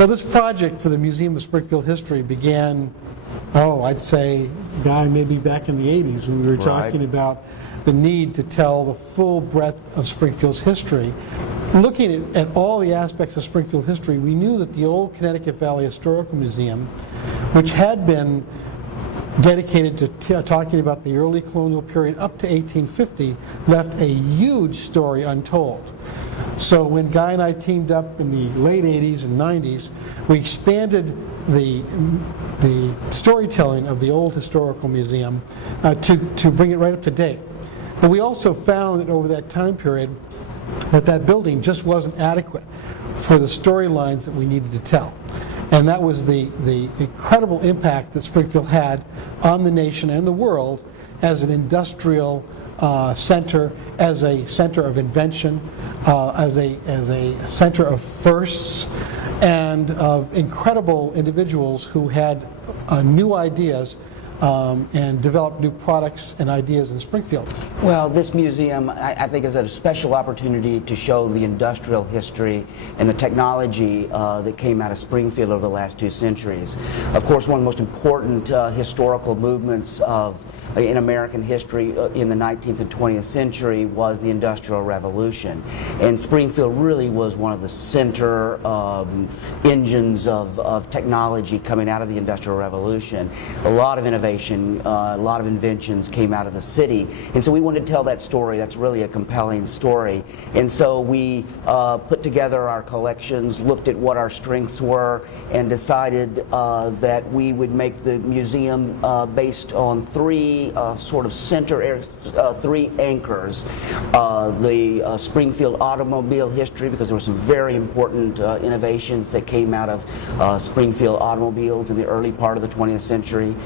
Well, this project for the Museum of Springfield History began, I'd say, Guy, maybe back in the 80s when we were talking about the need to tell the full breadth of Springfield's history. Looking at all the aspects of Springfield history, we knew that the old Connecticut Valley Historical Museum, which had been dedicated to talking about the early colonial period up to 1850, left a huge story untold. So when Guy and I teamed up in the late 80s and 90s, we expanded the storytelling of the old historical museum to bring it right up to date. But we also found that over that time period that building just wasn't adequate for the storylines that we needed to tell. And that was the incredible impact that Springfield had on the nation and the world as an industrial center, as a center of invention, as a center of firsts, and of incredible individuals who had new ideas and developed new products and ideas in Springfield. Well, this museum, I think, is a special opportunity to show the industrial history and the technology that came out of Springfield over the last 2 centuries. Of course, one of the most important historical movements in American history in the 19th and 20th century was the Industrial Revolution. And Springfield really was one of the center engines of technology coming out of the Industrial Revolution. A lot of innovation, a lot of inventions came out of the city. And so we wanted to tell that story. That's really a compelling story. And so we put together our collections, looked at what our strengths were, and decided that we would make the museum based on 3 sort of center areas, 3 anchors. The Springfield automobile history, because there were some very important innovations that came out of Springfield automobiles in the early part of the 20th century.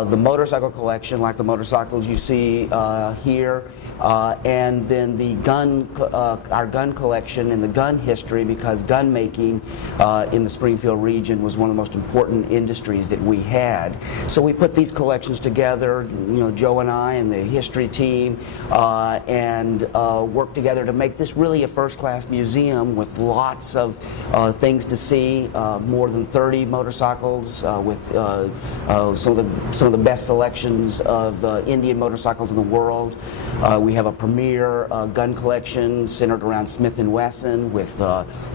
The motorcycle collection, like the motorcycles you see here. And then the our gun collection and the gun history, because gun making in the Springfield region was one of the most important industries that we had. So we put these collections together, Joe and I and the history team, and worked together to make this really a first-class museum with lots of things to see, more than 30 motorcycles with some of the best selections of Indian motorcycles in the world. We have a premier gun collection centered around Smith & Wesson with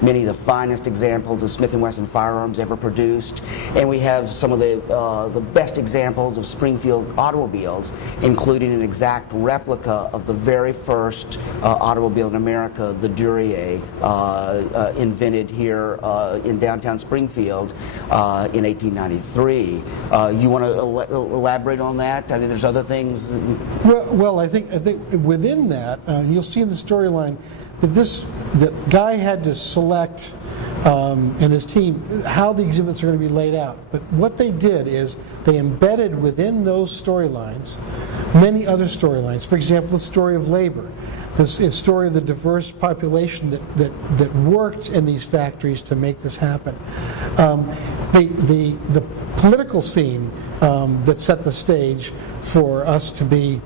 many of the finest examples of Smith & Wesson firearms ever produced. And we have some of the best examples of Springfield automobiles, including an exact replica of the very first automobile in America, the Duryea, invented here in downtown Springfield in 1893. You want to elaborate on that? I mean, there's other things. Well, I think within that, you'll see in the storyline that Guy had to select and his team how the exhibits are going to be laid out. But what they did is they embedded within those storylines many other storylines. For example, the story of labor, the story of the diverse population that worked in these factories to make this happen. The political scene that set the stage for us to be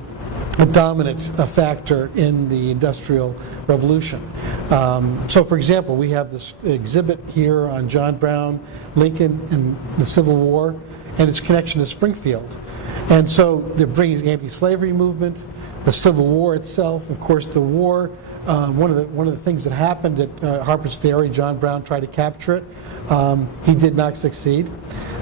a dominant factor in the Industrial Revolution. So, for example, we have this exhibit here on John Brown, Lincoln, and the Civil War, and its connection to Springfield. And so they're bringing the anti-slavery movement, the Civil War itself, of course, the war. One of the things that happened at Harper's Ferry, John Brown tried to capture it. He did not succeed,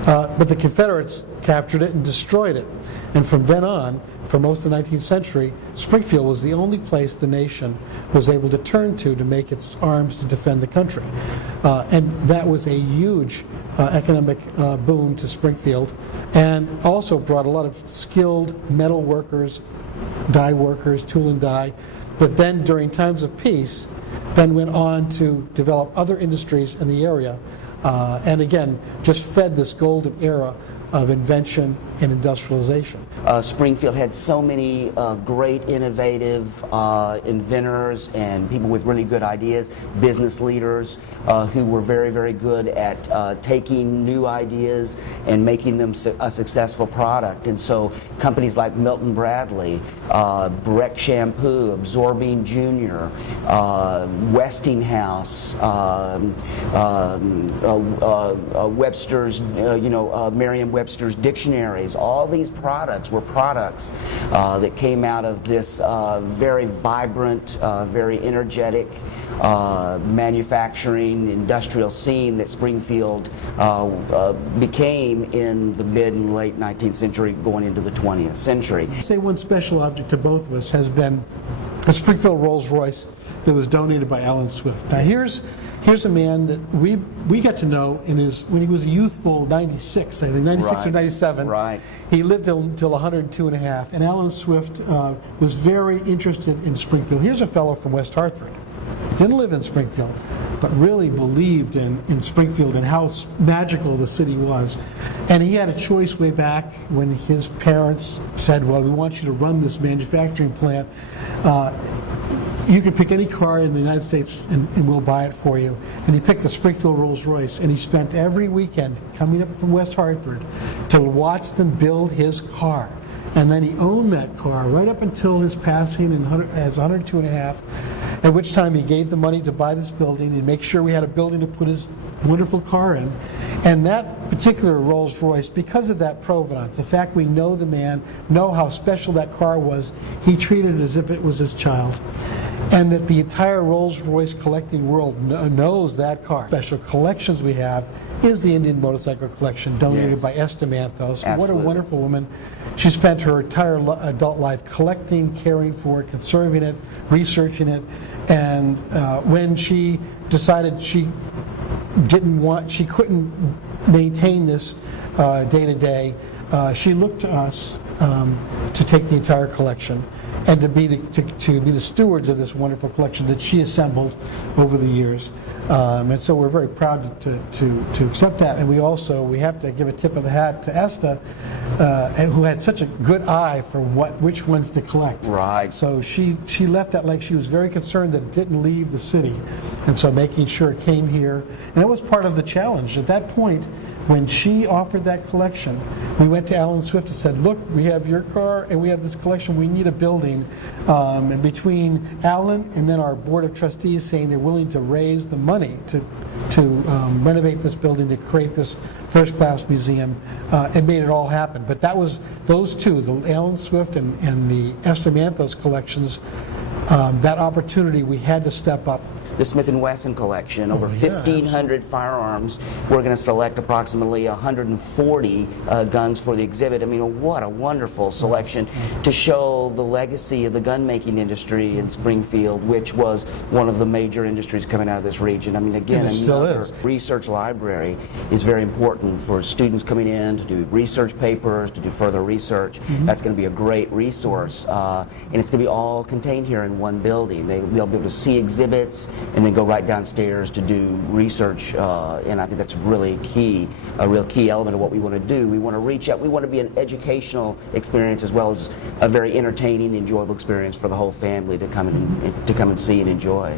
but the Confederates captured it and destroyed it. And from then on, for most of the 19th century, Springfield was the only place the nation was able to turn to make its arms to defend the country. And that was a huge economic boom to Springfield, and also brought a lot of skilled metal workers, die workers, tool and die, that then during times of peace then went on to develop other industries in the area, and again just fed this golden era of invention and industrialization. Springfield had so many great, innovative inventors and people with really good ideas, business leaders who were very, very good at taking new ideas and making them a successful product. And so companies like Milton Bradley, Breck Shampoo, Absorbing Jr., Westinghouse, Webster's, Merriam-Webster's dictionaries. All these products were products that came out of this very vibrant, very energetic manufacturing industrial scene that Springfield became in the mid and late 19th century going into the 20th century. Say one special object to both of us has been a Springfield Rolls-Royce that was donated by Alan Swift. Now here's a man that we got to know when he was a youthful 96, I think 96 or 97. Right. He lived till 102 and a half, and Alan Swift was very interested in Springfield. Here's a fellow from West Hartford. Didn't live in Springfield, but really believed in Springfield and how magical the city was. And he had a choice way back when his parents said, well, we want you to run this manufacturing plant. You can pick any car in the United States and we'll buy it for you. And he picked the Springfield Rolls-Royce, and he spent every weekend coming up from West Hartford to watch them build his car. And then he owned that car right up until his passing as 102 and a half, at which time he gave the money to buy this building and make sure we had a building to put his wonderful car in. And that particular Rolls-Royce, because of that provenance, the fact we know the man, know how special that car was, he treated it as if it was his child. And that the entire Rolls-Royce collecting world knows that car. Special collections we have is the Indian motorcycle collection donated by Esther Manthos. Absolutely. What a wonderful woman. She spent her entire adult life collecting, caring for it, conserving it, researching it, and when she decided she couldn't maintain this day to day, she looked to us to take the entire collection and to be the stewards of this wonderful collection that she assembled over the years. And so we're very proud to accept that. And we have to give a tip of the hat to Esther, who had such a good eye for which ones to collect. Right. So she left that like she was very concerned that it didn't leave the city. And so making sure it came here. And that was part of the challenge. At that point, when she offered that collection, we went to Alan Swift and said, look, we have your car and we have this collection, we need a building. And between Alan and then our board of trustees saying they're willing to raise the money to renovate this building, to create this first-class museum, it made it all happen. But that was those two, the Alan Swift and the Esther Manthos collections, that opportunity we had to step up. The Smith & Wesson collection, over 1,500 firearms. We're going to select approximately 140 guns for the exhibit. I mean, what a wonderful selection to show the legacy of the gun-making industry in Springfield, which was one of the major industries coming out of this region. I mean, again, another research library is very important for students coming in to do research papers, to do further research. That's going to be a great resource, and it's going to be all contained here in one building. They'll be able to see exhibits and then go right downstairs to do research, and I think that's really key, a real key element of what we want to do. We want to reach out, we want to be an educational experience as well as a very entertaining, enjoyable experience for the whole family to come and see and enjoy.